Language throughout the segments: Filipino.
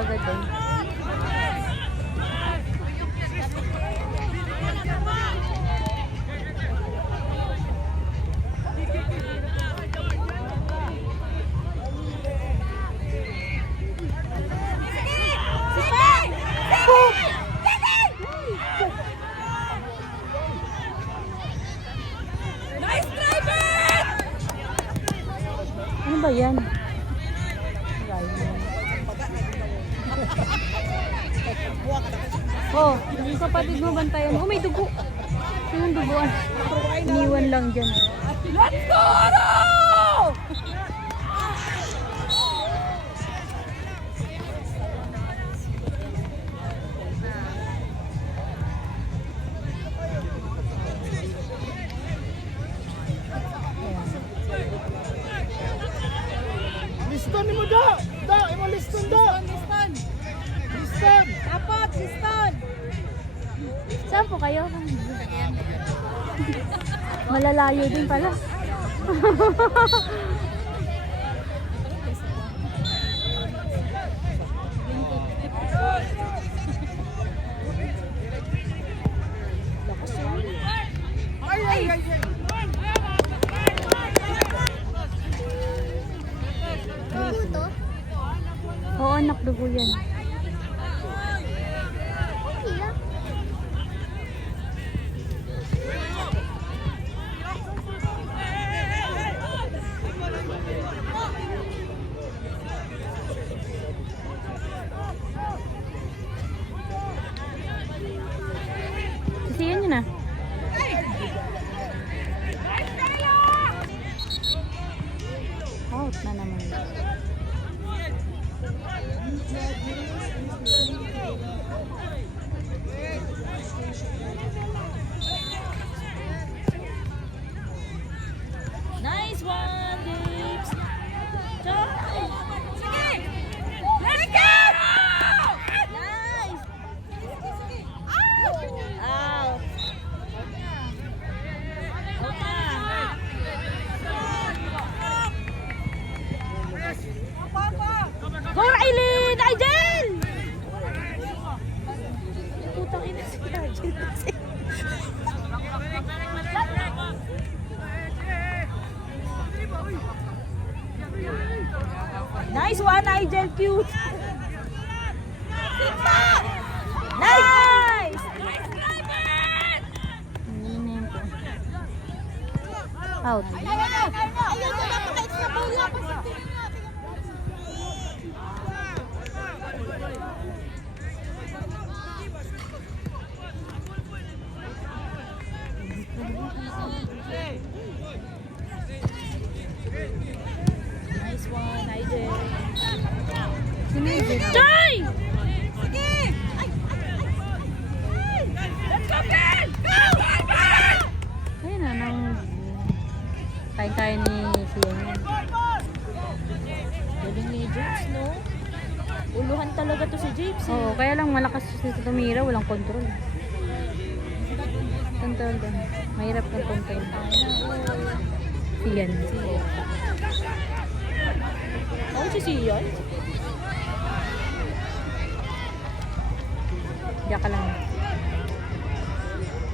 agad eh. Ano ba yan? Oh, yung kapatid mo bantayan. Oh, may dugo. Anong duguan? Iniwan lang dyan. Let's go! Liston ni mo da! Da! Imo liston da! Liston! Liston! Dapat! Liston! Saan po kayo? Malalayo din pala. Ay, ay, ay! Oo, anak, dugo yan. Sisiyan nyo na. Out na naman. Nice one, Dibs! Try! Sige! Let's go! Nice! Out! Go, Riley! Nigel! Putang ina si Nigel kasi. Nice one, Nigel. Cute. Nice! Out. Nice one, Nigel. Joy! Sige! Let's go, Ben! Go! Ayun na, nang kain-kain ni Sian yun. Galing ni James, no? Uluhan talaga to si James. Oo, kaya lang malakas siya sa tumira, walang control. Control din. Mahirap ng control. Sian. Ako si Sian. Diyan ka lang.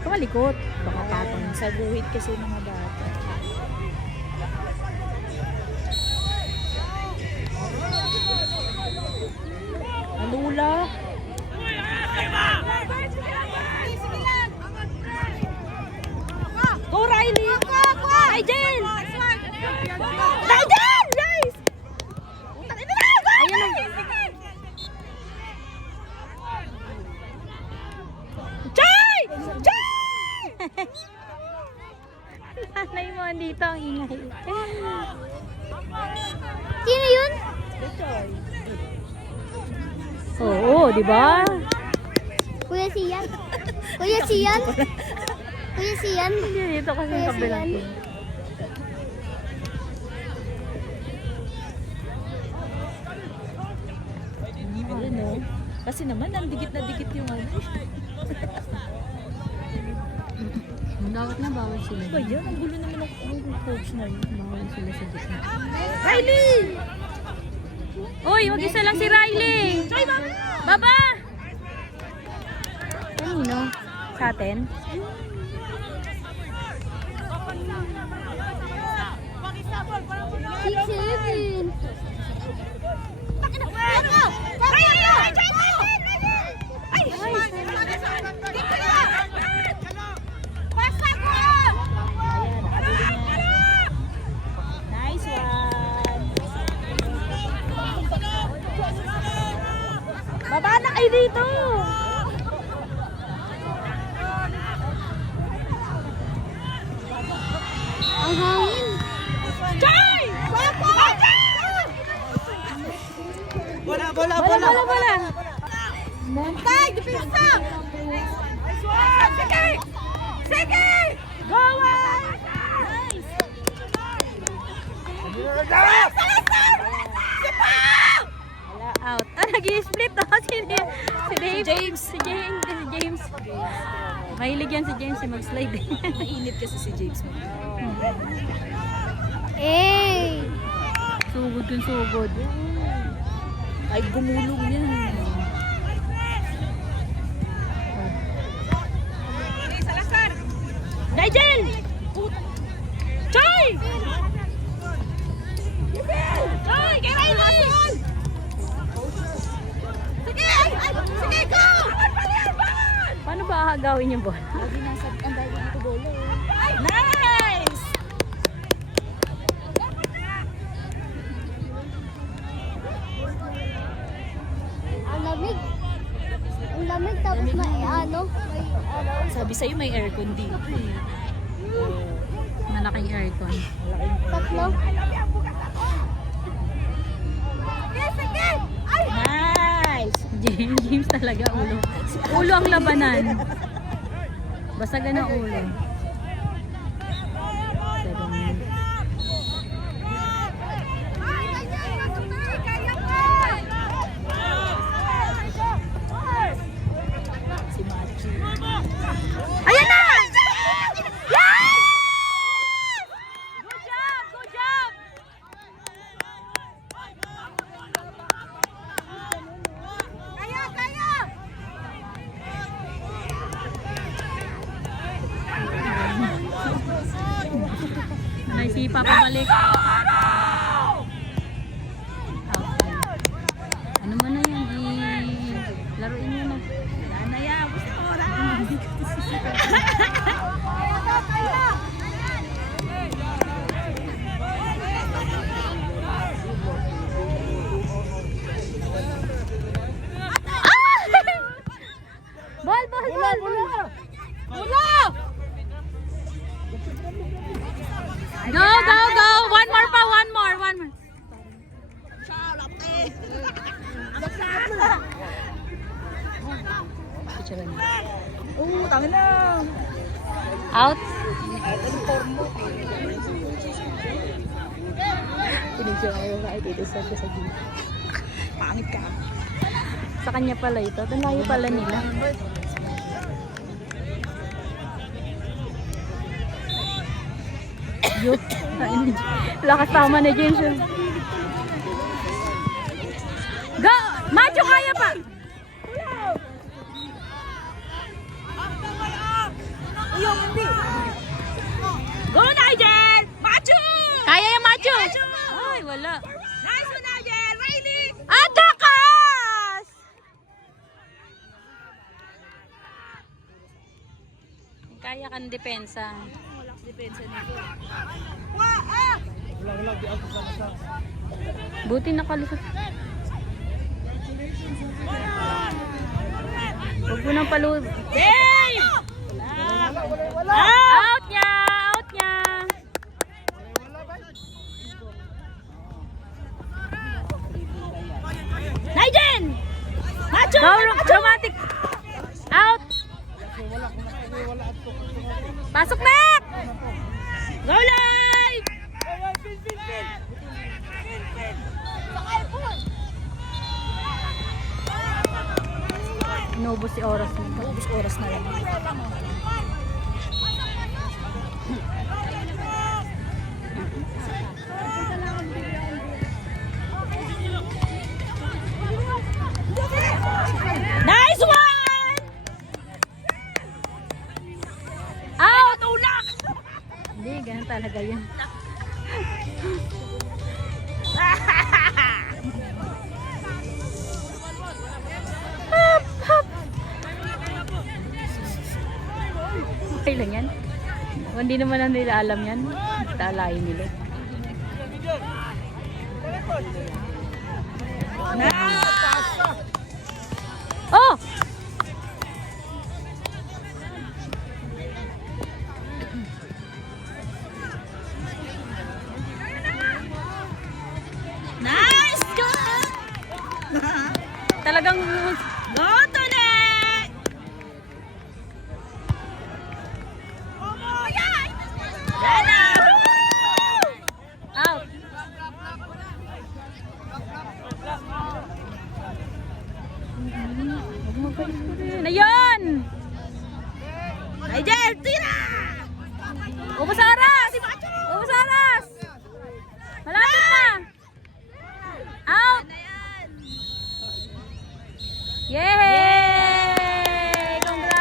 Kumalikot. Baka patong. Sa guhit kasi mga bata. Alula. Go, Riley! Nigel! Nigel! Nice! Ayun na. Jay! Jay! Nanay mo andito ang ingay. Sino yun? Oo, di ba? Kuya Sian. Kuya Sian. Kuya Sian. Hindi dito kasi Kuya kabilang. Sian. Ayun, no? Kasi naman, ang dikit na dikit yung ano. Dapat na bawal sila. Ba yan? Ang gulo naman ng coach na yun. Bawal sila sa gitna. Riley! Uy, mag-isa lang si Riley. Baba! Kanino? Sa atin? 6-7. Nice one. Baba na kayo dito. Ang hangin. Bola. Go on! Nice. Wala, out. Ah, nag-i-split to. Si Dave. James. Si James. Mahilig yan si James mag-slide. Mainit kasi si James. Eh. Sugod yung sugod. Ay, gumulong yan. Nigel! Choy! Choy! Kay Riley! Sige, go! Paano ba ahagawin yung bola? Lagi nasa ang dahil dito bola. Nice! Ang lamig. Ang lamig tapos may ano. Sabi sa'yo may aircon dito eh. Malaking aircon. Tatlo. Nice! James talaga ulo. Ulo ang labanan. Basagan ang ulo. 7 minutes. Si Machi. Ayan na! Yes! Good job! Good job! Naisipa pabalik. Ano man na yan? Laruin nyo na. Wala na yan. Gusto ko oras. Ball! Go! One more pa, one more. Oo, tangin na. Out. Pinigyan ako yung kahit ito sa gilid. Pangit ka. Sa kanya pala ito. Layo pala nila. Yo. Lakas tama na James. Go! Macho kaya pa! Yung hindi. Go, Nigel! Macho! Kaya yung Macho! Ay, wala. Nice one, Nigel! Riley! Atakas! Kaya kang depensa. Depensa nito. Buti nakalusot. Huwag mo nang paluhod. Dave! Out niya! Nigel! Macho! Go, romantic! Out! Pasok na! Go, live! Inubos si oras na. Ubus oras na lang. talaga yan. Hop, hop. Okay lang yan. Hindi naman na nila alam yan. Talayin nila. Oh! Nice go! Talagang Go to net! Yana! out. Huwag mo pa rin. Ayun! Aiden, tira! O, Sara!